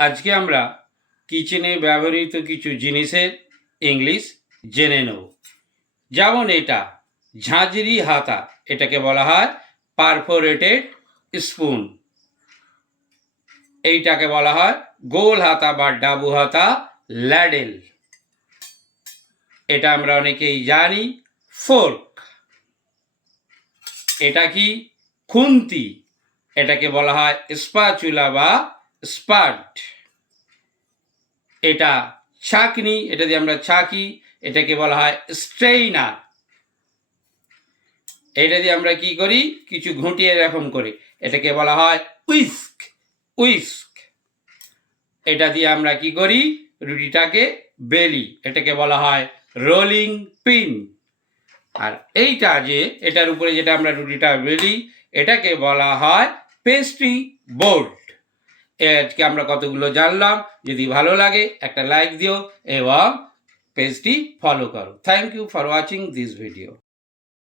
আজকে আমরা কিচেনে ব্যবহৃত কিছু জিনিসের ইংলিশ জেনে নেব। যেমন এটা ঝাঁঝরি হাতা, এটাকে বলা হয় পারফোরেটেড স্পুন। এইটাকে বলা হয় গোল হাতা বা ডাবু হাতা ল্যাডেল। এটা আমরা অনেকেই জানি ফোর্ক। এটা কি খুন্তি, এটাকে বলা হয় স্প্যাচুলা বা স্পাট। এটা ছাঁকনি, এটা দিয়ে আমরা ছাঁকি, এটাকে বলা হয় স্ট্রেইনার। এটা দিয়ে আমরা কি করি, কিছু ঘুঁটিয়ে এরকম করে, এটাকে বলা হয় উইস্ক। উইস্ক এটা দিয়ে আমরা কি করি, রুটিটাকে বেলি, এটাকে বলা হয় রোলিং পিন। আর এইটা যে এটার উপরে যেটা আমরা রুটিটা বেলি, এটাকে বলা হয় পেস্ট্রি বোর্ড। আজকে আমরা কতগুলো জানলাম। যদি ভালো লাগে একটা লাইক দিও এবং পেজটি ফলো করো। Thank you for watching this video.